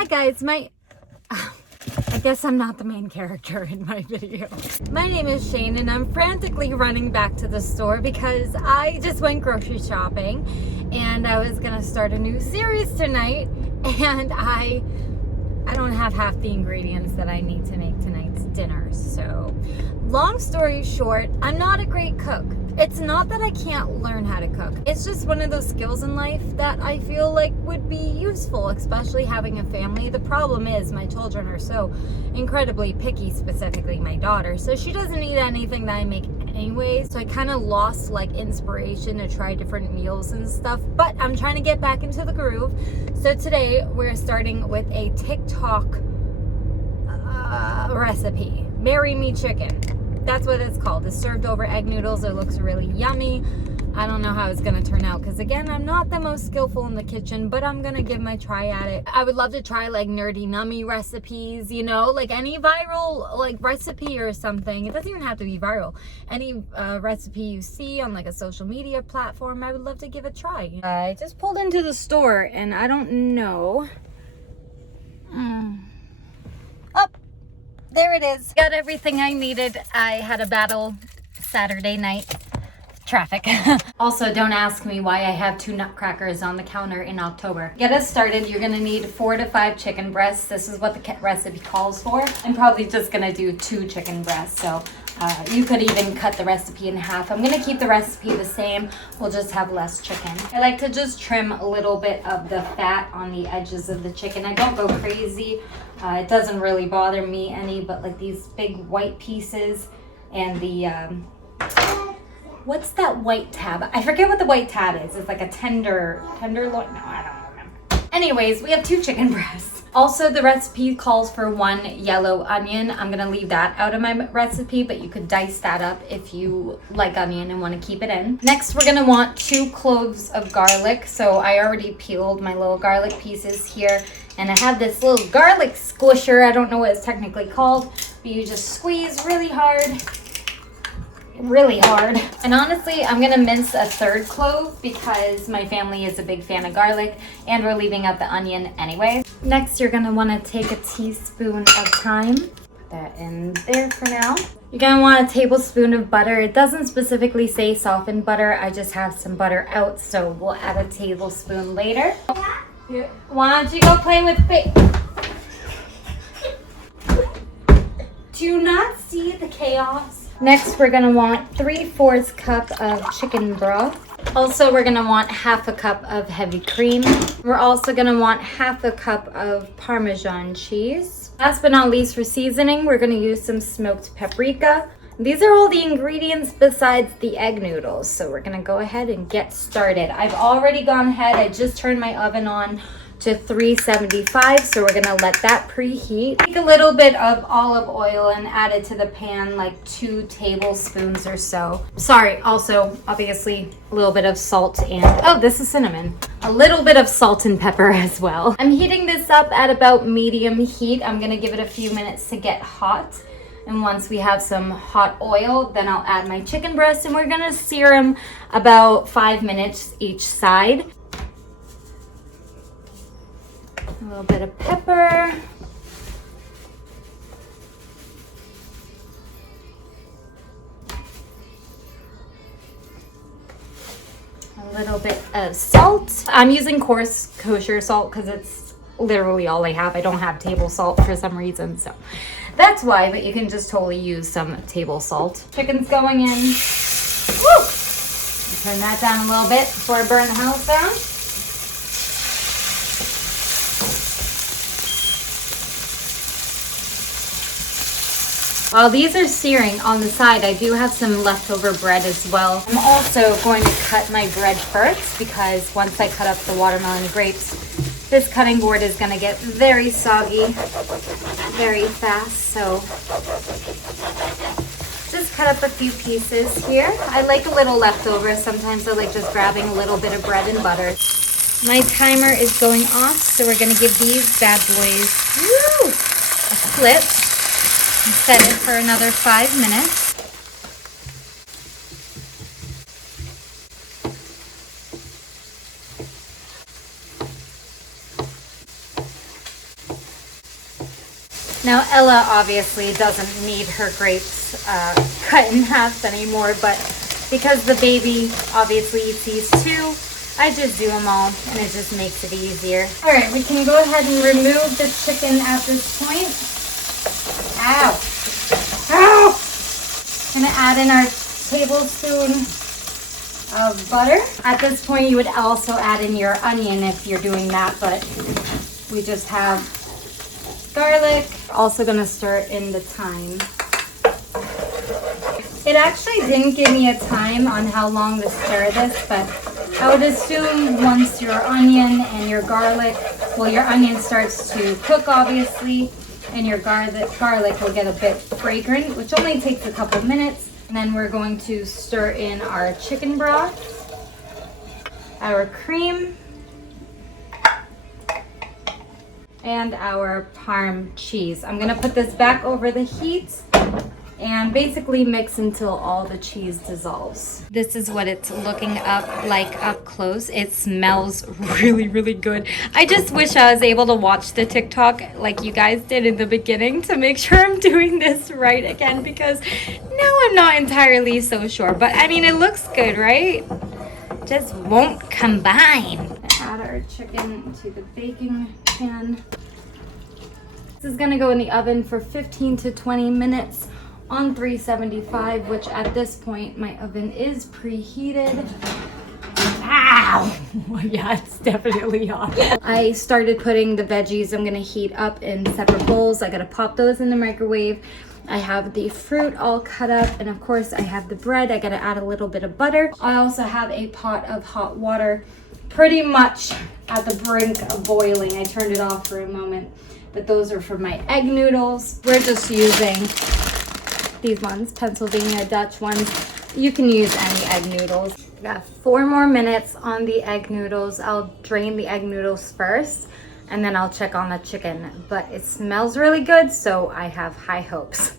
Hi guys, I guess I'm not the main character in my video. My name is Shane and I'm frantically running back to the store because I just went grocery shopping and I was gonna start a new series tonight and I don't have half the ingredients that I need to make tonight's dinner. So long story short, I'm not a great cook. It's not that I can't learn how to cook. It's just one of those skills in life that I feel like would be useful, especially having a family. The problem is my children are so incredibly picky, specifically my daughter. So she doesn't eat anything that I make anyway. So I kind of lost like inspiration to try different meals and stuff. But I'm trying to get back into the groove. So today we're starting with a TikTok recipe. Marry Me Chicken. That's what it's called. It's served over egg noodles. It looks really yummy. I don't know how it's going to turn out because, again, I'm not the most skillful in the kitchen, but I'm going to give my try at it. I would love to try, like, nerdy nummy recipes, you know, like any viral, like, recipe or something. It doesn't even have to be viral. Any recipe you see on, like, a social media platform, I would love to give a try. I just pulled into the store, and I don't know. Oh, there it is. Got everything I needed. I had a battle Saturday night. Traffic. Also, don't ask me why I have 2 nutcrackers on the counter in October. Get us started. You're gonna need 4 to 5 chicken breasts. This is what the recipe calls for. I'm probably just gonna do 2 chicken breasts, so you could even cut the recipe in half. I'm gonna keep the recipe the same. We'll just have less chicken. I like to just trim a little bit of the fat on the edges of the chicken. I don't go crazy. It doesn't really bother me any, but like these big white pieces and the what's that white tab? I forget what the white tab is. It's like a tenderloin. No, I don't remember. Anyways, we have 2 chicken breasts. Also, the recipe calls for 1 yellow onion. I'm gonna leave that out of my recipe, but you could dice that up if you like onion and want to keep it in. Next, we're gonna want 2 cloves of garlic. So I already peeled my little garlic pieces here, and I have this little garlic squisher. I don't know what it's technically called, but you just squeeze really hard. And honestly, I'm gonna mince a 3rd clove because my family is a big fan of garlic and we're leaving out the onion anyway. Next, you're gonna want to take a teaspoon of thyme. Put that in there for now. You're gonna want a tablespoon of butter. It doesn't specifically say softened butter. I just have some butter out, so we'll add a tablespoon later. Why don't you go play with Do you not see the chaos? Next, we're gonna want 3/4 cup of chicken broth. Also, we're gonna want 1/2 cup of heavy cream. We're also gonna want 1/2 cup of Parmesan cheese. Last but not least, for seasoning, we're gonna use some smoked paprika. These are all the ingredients besides the egg noodles. So we're gonna go ahead and get started. I've already gone ahead, I just turned my oven on to 375, so we're gonna let that preheat. Take a little bit of olive oil and add it to the pan, like 2 tablespoons or so. Sorry, also, obviously, a little bit of salt and, oh, this is cinnamon. A little bit of salt and pepper as well. I'm heating this up at about medium heat. I'm gonna give it a few minutes to get hot. And once we have some hot oil, then I'll add my chicken breast and we're gonna sear them about 5 minutes each side. A little bit of pepper. A little bit of salt. I'm using coarse kosher salt because it's literally all I have. I don't have table salt for some reason, so that's why, but you can just totally use some table salt. Chicken's going in. Woo! Turn that down a little bit before I burn the house down. While these are searing on the side, I do have some leftover bread as well. I'm also going to cut my bread first because once I cut up the watermelon grapes, this cutting board is going to get very soggy very fast. So just cut up a few pieces here. I like a little leftover. Sometimes I like just grabbing a little bit of bread and butter. My timer is going off, so we're going to give these bad boys a flip. Set it for another 5 minutes. Now Ella obviously doesn't need her grapes cut in half anymore, but because the baby obviously eats these too, I just do them all and it just makes it easier. All right, we can go ahead and remove the chicken at this point. Ow! Ow! I'm gonna add in our tablespoon of butter. At this point, you would also add in your onion if you're doing that, but we just have garlic. Also gonna stir in the thyme. It actually didn't give me a time on how long to stir this, but I would assume once your onion and your garlic, well, your onion starts to cook obviously, and your garlic will get a bit fragrant, which only takes a couple minutes. And then we're going to stir in our chicken broth, our cream, and our Parm cheese. I'm gonna put this back over the heat and basically mix until all the cheese dissolves. This is what it's looking like up close. It smells really, really good. I just wish I was able to watch the TikTok like you guys did in the beginning to make sure I'm doing this right again, because now I'm not entirely so sure. But I mean, it looks good, right? Just won't combine. Add our chicken to the baking pan. This is gonna go in the oven for 15 to 20 minutes on 375, which at this point my oven is preheated. Ow! Yeah, it's definitely hot. I started putting the veggies I'm gonna heat up in separate bowls. I gotta pop those in the microwave. I have the fruit all cut up, and of course I have the bread. I gotta add a little bit of butter. I also have a pot of hot water, pretty much at the brink of boiling. I turned it off for a moment, but those are for my egg noodles. We're just using these ones, Pennsylvania Dutch ones. You can use any egg noodles. Got 4 more minutes on the egg noodles. I'll drain the egg noodles first, and then I'll check on the chicken. But it smells really good, so I have high hopes.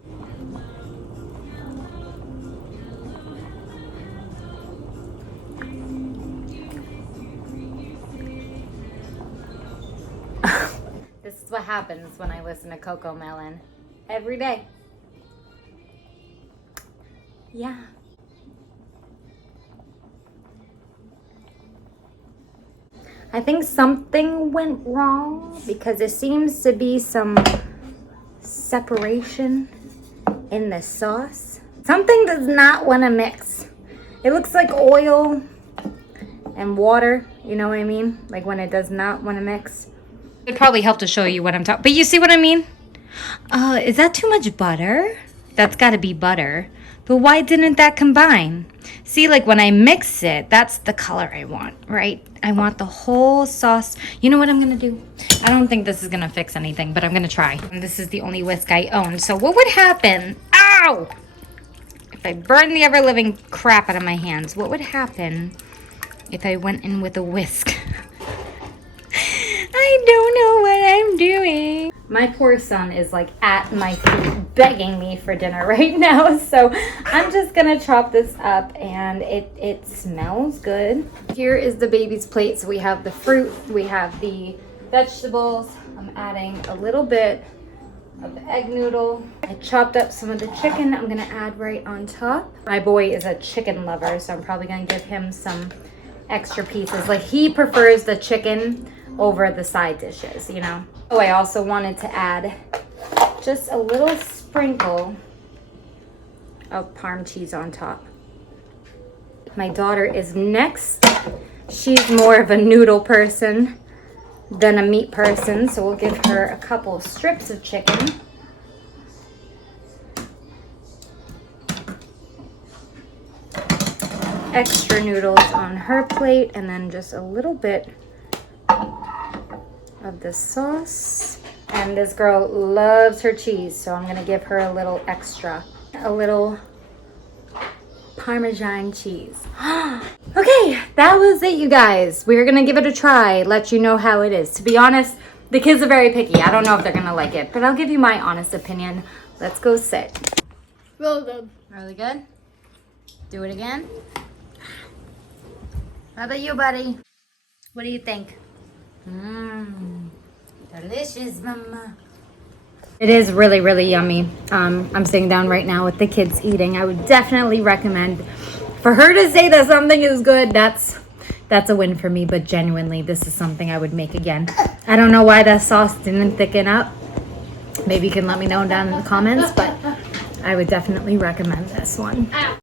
This is what happens when I listen to Coco Melon every day. Yeah. I think something went wrong because there seems to be some separation in the sauce. Something does not want to mix. It looks like oil and water, you know what I mean? Like when it does not want to mix. It would probably help to show you what I'm talking, but you see what I mean? Is that too much butter? That's got to be butter. But why didn't that combine? See, like when I mix it, that's the color I want, right? I want the whole sauce. You know what I'm gonna do? I don't think this is gonna fix anything, but I'm gonna try. And this is the only whisk I own. So what would happen? Ow! If I burned the ever-living crap out of my hands, what would happen if I went in with a whisk? I don't know what I'm doing. My poor son is like at my feet begging me for dinner right now. So I'm just gonna chop this up, and it smells good. Here is the baby's plate. So we have the fruit, we have the vegetables. I'm adding a little bit of the egg noodle. I chopped up some of the chicken I'm gonna add right on top. My boy is a chicken lover, so I'm probably gonna give him some extra pieces. Like he prefers the chicken over the side dishes, you know. Oh, I also wanted to add just a little sprinkle of Parm cheese on top. My daughter is next. She's more of a noodle person than a meat person, so we'll give her a couple of strips of chicken. Extra noodles on her plate, and then just a little bit of the sauce. And this girl loves her cheese, so I'm gonna give her a little extra, a little Parmesan cheese. Okay, that was it, you guys. We're gonna give it a try, let you know how it is. To be honest, the kids are very picky. I don't know if they're gonna like it, but I'll give you my honest opinion. Let's go sit. Really good. Really good? Do it again. How about you, buddy? What do you think? Delicious, mama. It is really, really yummy. I'm sitting down right now with the kids eating. I would definitely recommend, for her to say that something is good, that's a win for me, but genuinely, this is something I would make again. I don't know why that sauce didn't thicken up. Maybe you can let me know down in the comments, but I would definitely recommend this one.